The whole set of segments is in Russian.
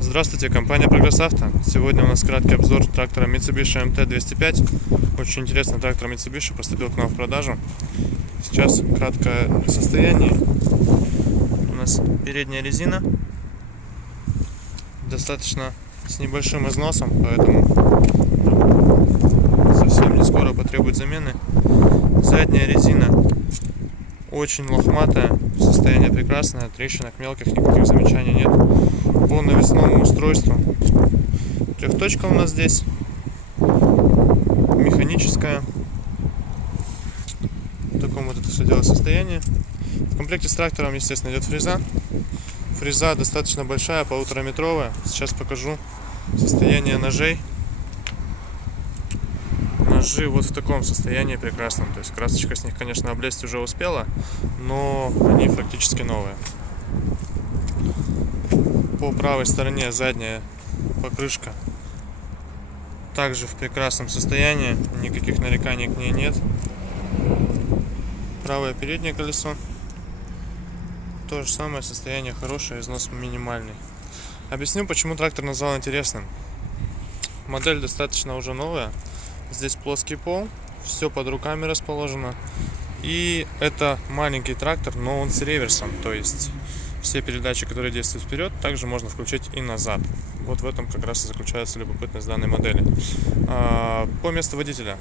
Здравствуйте, компания Прогресс Авто. Сегодня у нас краткий обзор трактора Mitsubishi MT-205. Очень интересный трактор Mitsubishi поступил к нам в продажу. Сейчас краткое состояние. У нас передняя резина достаточно с небольшим износом, поэтому совсем не скоро потребует замены. Задняя резина очень лохматая, состояние прекрасное, трещинок мелких, никаких замечаний нет. По навесному устройству трехточка у нас здесь, механическая, в таком вот это все дело состоянии. В комплекте с трактором, естественно, идет фреза. Фреза достаточно большая, 1,5-метровая. Сейчас покажу состояние ножей. Ножи вот в таком состоянии прекрасном. То есть красочка с них, конечно, облезть уже успела, но они практически новые. По правой стороне задняя покрышка также в прекрасном состоянии, никаких нареканий к ней нет. Правое переднее колесо то же самое, состояние хорошее, износ минимальный. Объясню, почему трактор назвал интересным. Модель достаточно уже новая. Здесь плоский пол, все под руками расположено. И это маленький трактор, но он с реверсом, то есть все передачи, которые действуют вперед, также можно включить и назад. Вот в этом как раз и заключается любопытность данной модели. По месту водителя.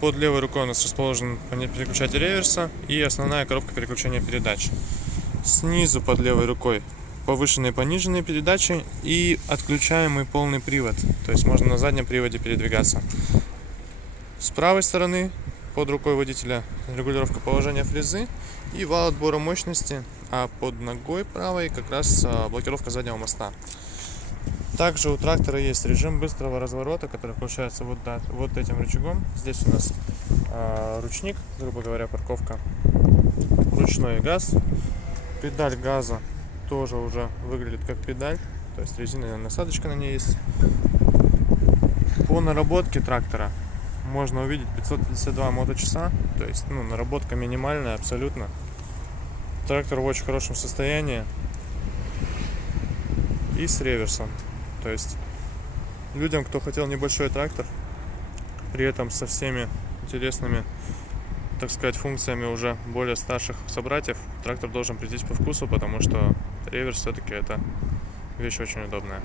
Под левой рукой у нас расположен переключатель реверса и основная коробка переключения передач. Снизу под левой рукой повышенные и пониженные передачи и отключаемый полный привод. То есть можно на заднем приводе передвигаться. С правой стороны под рукой водителя регулировка положения фрезы и вал отбора мощности, а под ногой правой как раз блокировка заднего моста. Также у трактора есть режим быстрого разворота, который включается вот этим рычагом. Здесь у нас ручник, грубо говоря, парковка, ручной газ. Педаль газа тоже уже выглядит как педаль, то есть резиновая насадочка на ней есть. По наработке трактора можно увидеть 552 моточаса, то есть наработка минимальная абсолютно. Трактор в очень хорошем состоянии и с реверсом. То есть людям, кто хотел небольшой трактор, при этом со всеми интересными, так сказать, функциями уже более старших собратьев, трактор должен прийтись по вкусу, потому что реверс все-таки это вещь очень удобная.